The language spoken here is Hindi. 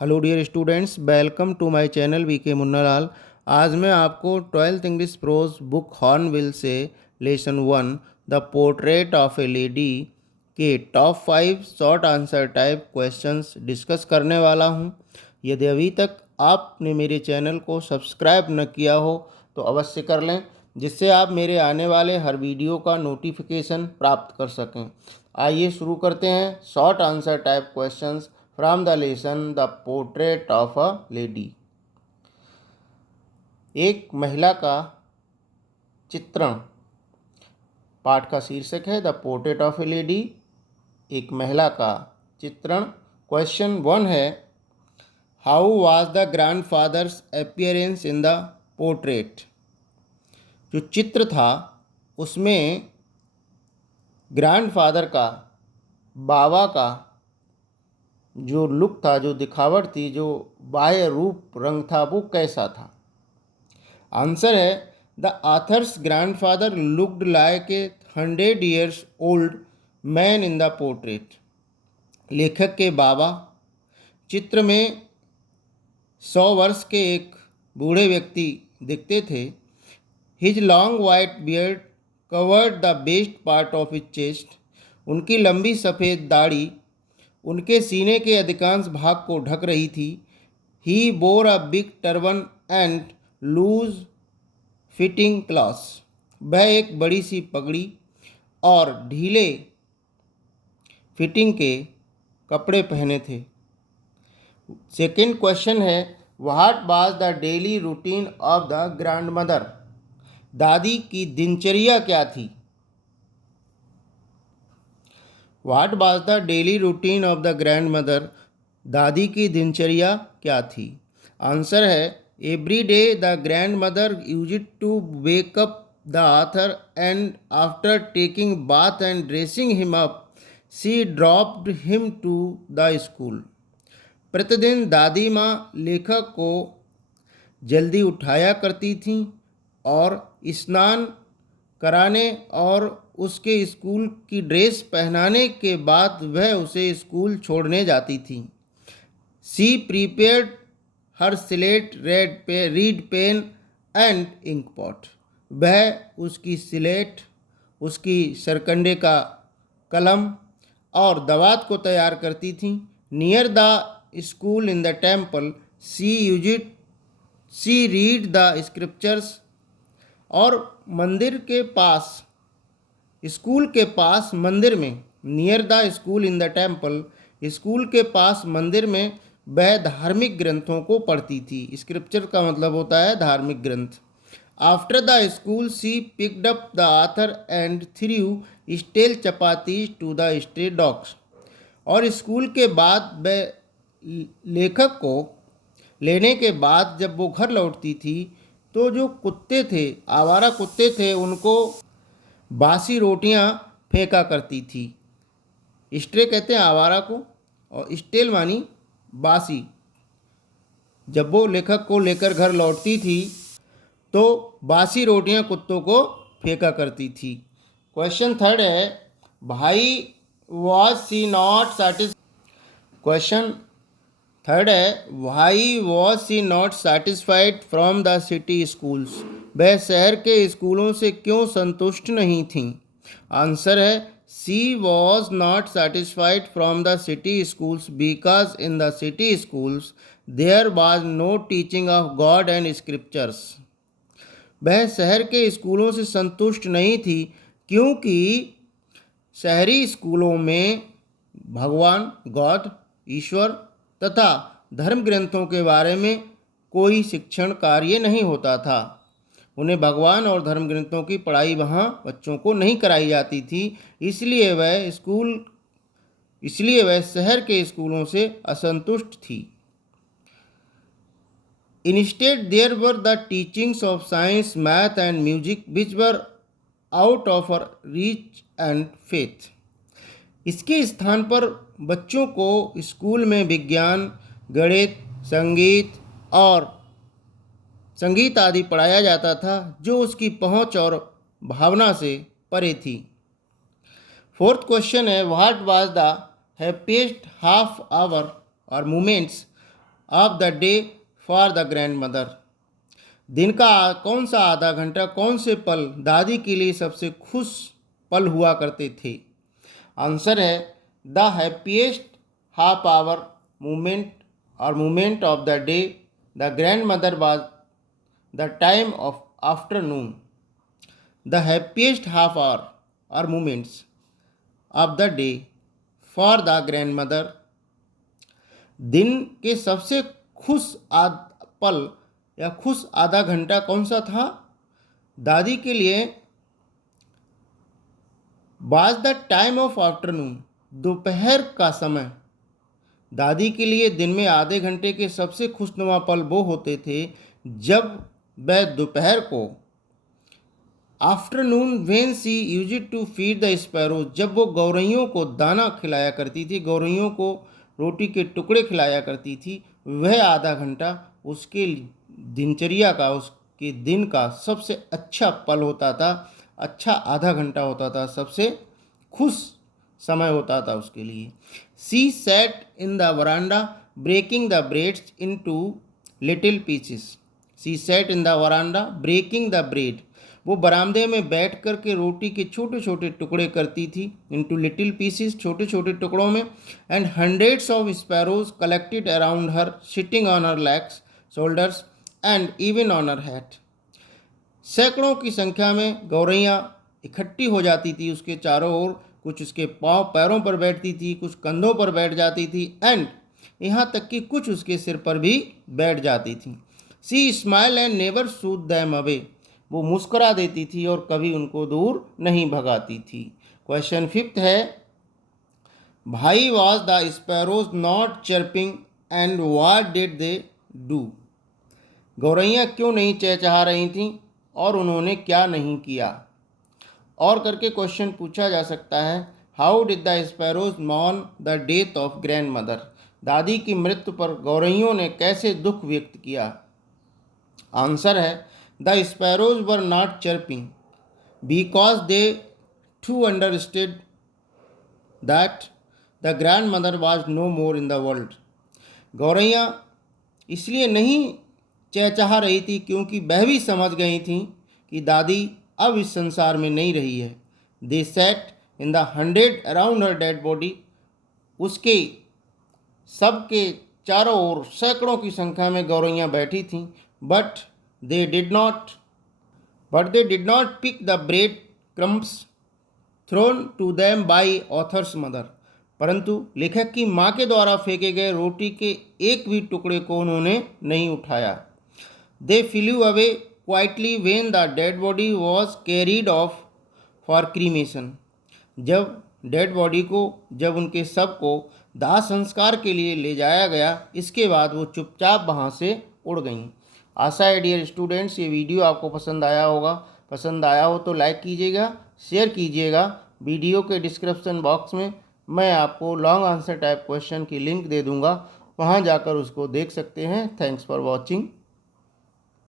Hello dear students, welcome to my channel VK Munnalal. आज मैं आपको 12th English prose book Hornbill से lesson 1 the portrait of a lady के top 5 short answer type questions discuss करने वाला हूं। यदि अभी तक आपने मेरे चैनल को सब्सक्राइब न किया हो तो अवश्य कर लें, जिससे आप मेरे आने वाले हर वीडियो का नोटिफिकेशन प्राप्त कर सकें। आइए शुरू करते हैं short answer type questions from the lesson the portrait of a lady. एक महिला का चित्रण पाठ का शीर्षक है the portrait of a lady, एक महिला का चित्रण। क्वेश्चन 1 है, how was the grandfathers appearance in the portrait. जो चित्र था उसमें ग्रैंडफादर का, बाबा का जो लुक था, जो दिखावट थी, जो बाह्य रूप रंग था, वो कैसा था। आंसर है the authors grandfather looked like a 100 years old man in the portrait. लेखक के बाबा चित्र में 100 वर्ष के एक बूढ़े व्यक्ति दिखते थे। His long white beard covered the best part of his chest. उनकी लंबी सफ़ेद दाढ़ी उनके सीने के अधिकांश भाग को ढक रही थी। He bore a big turban and loose fitting clothes. वह एक बड़ी सी पगड़ी और ढीले फिटिंग के कपड़े पहने थे। सेकेंड क्वेश्चन है, what was the daily routine of the grandmother. दादी की दिनचर्या क्या थी। What was the daily routine of the grandmother. दादी की दिनचर्या क्या थी। आंसर है every day the grandmother used to wake up the author and after taking bath and dressing him up she dropped him to the school. प्रतिदिन दादी माँ लेखक को जल्दी उठाया करती थीं और स्नान कराने और उसके स्कूल की ड्रेस पहनाने के बाद वह उसे स्कूल छोड़ने जाती थी। She prepared her slate reed pen and ink pot. वह उसकी स्लेट, उसकी सरकंडे का कलम और दवात को तैयार करती थी। Near the school in the temple she read the scriptures. और मंदिर के पास, स्कूल के पास मंदिर में, near the school in the temple, school के पास मंदिर में वह धार्मिक ग्रंथों को पढ़ती थी। स्क्रिप्चर का मतलब होता है धार्मिक ग्रंथ। After the school she picked up the author and threw stale chapatis to the stray dogs. और स्कूल के बाद वह लेखक को लेने के बाद जब वो घर लौटती थी तो जो कुत्ते थे, आवारा कुत्ते थे, उनको बासी रोटियां फेंका करती थी। स्ट्रे कहते हैं आवारा को, और स्टेल मानी बासी। जब वो लेखक को लेकर घर लौटती थी तो बासी रोटियां कुत्तों को फेंका करती थी। क्वेश्चन 3 है, why was she not satisfied. Question 3 है, why was she not satisfied from the city schools. वह शहर के स्कूलों से क्यों संतुष्ट नहीं थीं। आंसर है she was not satisfied from the city schools because in the city schools there was no teaching of God and scriptures. वह शहर के स्कूलों से संतुष्ट नहीं थी क्योंकि शहरी स्कूलों में भगवान, गॉड, ईश्वर तथा धर्म ग्रंथों के बारे में कोई शिक्षण कार्य नहीं होता था। उन्हें भगवान और धर्म ग्रंथों की पढ़ाई वहाँ बच्चों को नहीं कराई जाती थी। इसलिए वह शहर के स्कूलों से असंतुष्ट थी। Instead there were the teachings of science, math and music which were out of her reach and faith. इसके स्थान पर बच्चों को स्कूल में विज्ञान, गणित, संगीत आदि पढ़ाया जाता था जो उसकी पहुंच और भावना से परे थी। फोर्थ क्वेश्चन है, what was the happiest half hour or moments of the day for the grandmother. दिन का कौन सा आधा घंटा, कौन से पल दादी के लिए सबसे खुश पल हुआ करते थे? आंसर है the happiest half hour moment or moment of the day the grandmother was the time of afternoon. The happiest half hour or moments of the day for the grandmother. दिन के सबसे खुश पल या खुश आधा घंटा कौन सा था? दादी के लिए was the time of afternoon, दोपहर का समय। दादी के लिए दिन में आधे घंटे के सबसे खुशनुमा पल वो होते थे जब वह दोपहर को, afternoon when she used to feed the sparrows, जब वो गौरैयों को दाना खिलाया करती थी, गौरैयों को रोटी के टुकड़े खिलाया करती थी, वह आधा घंटा उसके दिनचर्या का, उसके दिन का सबसे अच्छा पल होता था, अच्छा आधा घंटा होता था, सबसे खुश समय होता था उसके लिए। She sat in the verandah breaking the breads into little pieces. She sat in the verandah breaking the bread, वो बरामदे में बैठ कर के रोटी के छोटे छोटे टुकड़े करती थी, इनटू लिटिल पीसेस, छोटे छोटे टुकड़ों में। And hundreds of sparrows collected around her sitting on her legs, shoulders and even on her head. सैकड़ों की संख्या में गौरैयाँ इकट्ठी हो जाती थी उसके चारों ओर, कुछ उसके पैरों पर बैठती थी, कुछ कंधों पर बैठ जाती थी, एंड यहाँ तक कि कुछ उसके सिर पर भी बैठ जाती थी। She smile and never shoot them away, वो मुस्कुरा देती थी और कभी उनको दूर नहीं भगाती थी। क्वेश्चन 5 है, why was the sparrows not chirping and what did they do. गौरैयाँ क्यों नहीं चहचहा रही थीं और उन्होंने क्या नहीं किया? और करके क्वेश्चन पूछा जा सकता है, how did the sparrows mourn the death of grandmother, दादी की मृत्यु पर गौरैयों ने कैसे दुख व्यक्त किया? आंसर है the sparrows were not chirping because they too understood that the grandmother was no more in the world. गौरैयाँ इसलिए नहीं चहचहा रही थी क्योंकि वह भी समझ गई थी कि दादी अब इस संसार में नहीं रही है। They sat in the 100 around her dead body, उसके सबके चारों ओर सैकड़ों की संख्या में गौरैयाँ बैठी थीं, but they did not pick the bread crumbs thrown to them by author's mother, परंतु लेखक की माँ के द्वारा फेंके गए रोटी के एक भी टुकड़े को उन्होंने नहीं उठाया। They flew away quietly when the dead body was carried off for cremation, जब डेड बॉडी को, जब उनके शव को दाह संस्कार के लिए ले जाया गया, इसके बाद वो चुपचाप वहाँ से उड़ गईं। आशा है डियर स्टूडेंट्स ये वीडियो आपको पसंद आया होगा। पसंद आया हो तो लाइक कीजिएगा, शेयर कीजिएगा। वीडियो के डिस्क्रिप्शन बॉक्स में मैं आपको लॉन्ग आंसर टाइप क्वेश्चन की लिंक दे दूँगा, वहाँ जाकर उसको देख सकते हैं। Thanks for watching.